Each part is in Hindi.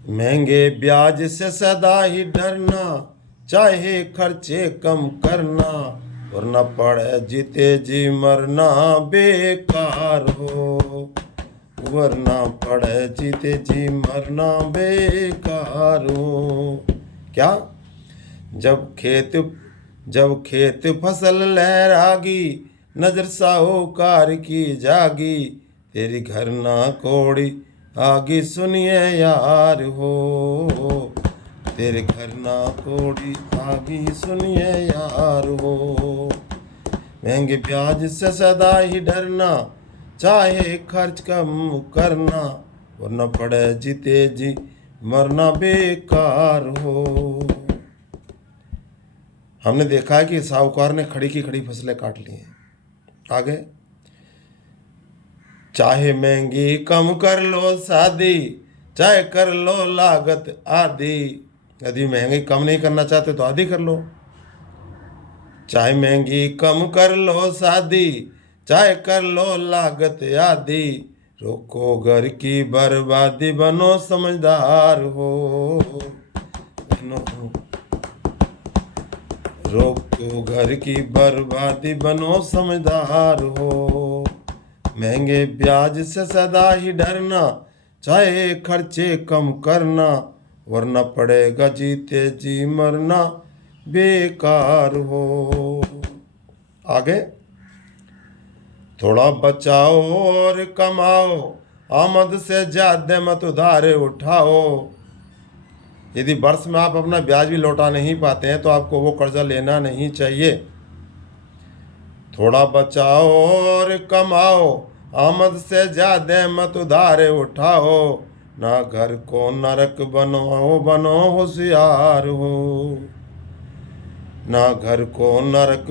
महंगे ब्याज से सदा ही डरना, चाहे खर्चे कम करना, वरना पड़े जीते जी मरना बेकार हो। वरना पड़े जीते जी मरना बेकार हो। क्या? जब खेत फसल लहरागी, नजर साहूकार की जागी, तेरी घर ना कोड़ी आगी सुनिए यार हो। तेरे घर ना कोड़ी आगी सुनिए यार हो। महंगे ब्याज से सदा ही डरना, चाहे खर्च कम करना, वरना पड़े जीते जी मरना बेकार हो। हमने देखा है कि साहूकार ने खड़ी की खड़ी फसलें काट ली हैं। आगे, चाहे महंगी कम कर लो शादी, चाहे कर लो लागत आधी। यदि महंगी कम नहीं करना चाहते तो आधी कर लो। चाहे महंगी कम कर लो शादी, चाहे कर लो लागत आधी, रोको घर की बर्बादी बनो समझदार हो। रोको घर की बर्बादी बनो समझदार हो। महंगे ब्याज से सदा ही डरना, चाहे खर्चे कम करना, वरना पड़ेगा जीते जी मरना बेकार हो। आगे, थोड़ा बचाओ और कमाओ, आमद से ज्यादा मत उधारे उठाओ। यदि वर्ष में आप अपना ब्याज भी लौटा नहीं पाते हैं तो आपको वो कर्जा लेना नहीं चाहिए। थोड़ा बचाओ और कमाओ, आमद से ज्यादा मत उधारे उठाओ, ना घर को नरक बनो होशियार हो। ना घर को नरक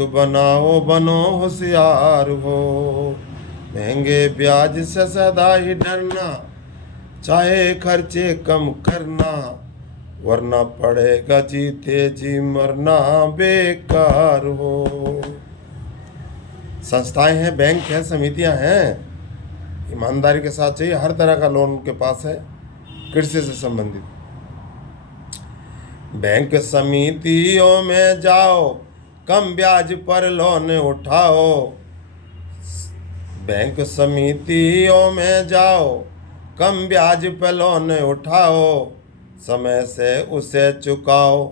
बनो होशियार हो। महंगे ब्याज से सदा ही डरना, चाहे खर्चे कम करना, वरना पड़ेगा जीते जी मरना बेकार हो। संस्थाएं हैं, बैंक हैं, समितियां हैं, ईमानदारी के साथ चाहिए। हर तरह का लोन उनके पास है कृषि से संबंधित। बैंक समितियों में जाओ, कम ब्याज पर लोन उठाओ। बैंक समितियों में जाओ, कम ब्याज पर लोन उठाओ, समय से उसे चुकाओ,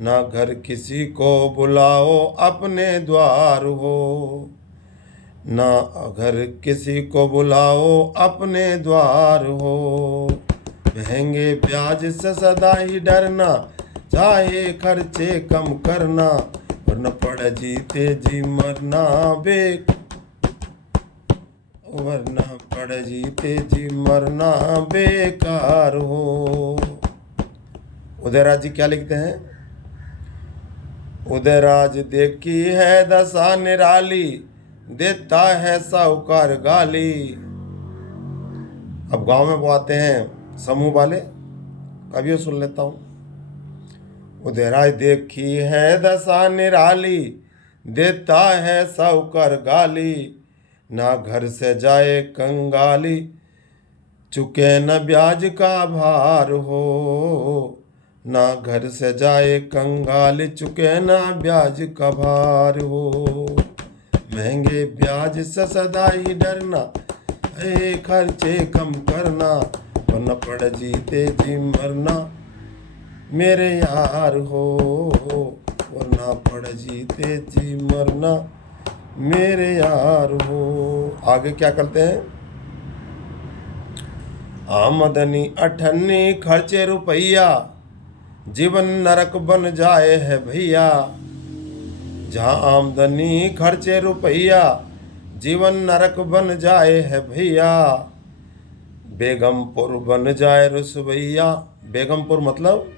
ना घर किसी को बुलाओ अपने द्वार हो। ना घर किसी को बुलाओ अपने द्वार हो। महंगे ब्याज से सदा ही डरना, चाहे खर्चे कम करना, वरना पड़ जीते जी मरना वरना पड़ जीते जी मरना बेकार हो। उदयराज जी क्या लिखते हैं? उदयराज देखी है दशा निराली, देता है साहूकार गाली। अब गांव में वो आते हैं समूह वाले, कभी सुन लेता हूं। उदयराज देखी है दशा निराली, देता है साहूकार गाली, ना घर से जाए कंगाली, चुके न ब्याज का भार हो। ना घर से जाए कंगाली, चुके ना ब्याज का भार हो। महंगे ब्याज से सदा ही डरना, खर्चे कम करना, वरना पड़ जीते जी मरना मेरे यार हो। वरना पड़ जीते जी मरना मेरे यार हो। आगे क्या करते हैं? आमदनी अठन्नी खर्चे रुपया, जीवन नरक बन जाए है भैया। जहाँ आमदनी खर्चे रुपया, जीवन नरक बन जाए है भैया। बेगमपुर बन जाए रुसवैया। बेगमपुर मतलब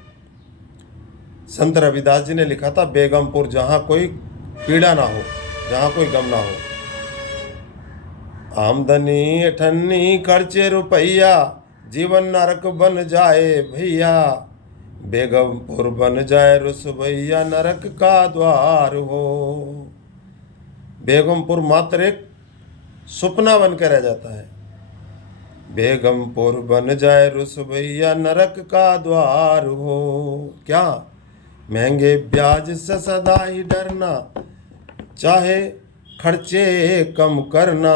संत रविदास जी ने लिखा था बेगमपुर, जहाँ कोई पीड़ा ना हो, जहाँ कोई गम ना हो। आमदनी अठन्नी खर्चे रुपया, जीवन नरक बन जाए भैया। बेगमपुर बन जाए रुसवैया, नरक का द्वार हो। बेगमपुर मात्र एक सपना बन के रह जाता है। बेगमपुर बन जाए रुसवैया नरक का द्वार हो। क्या महंगे ब्याज से सदा ही डरना, चाहे खर्चे कम करना,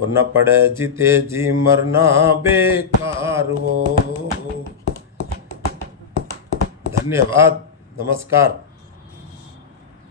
और न पड़े जीते जी मरना बेकार हो। धन्यवाद, नमस्कार।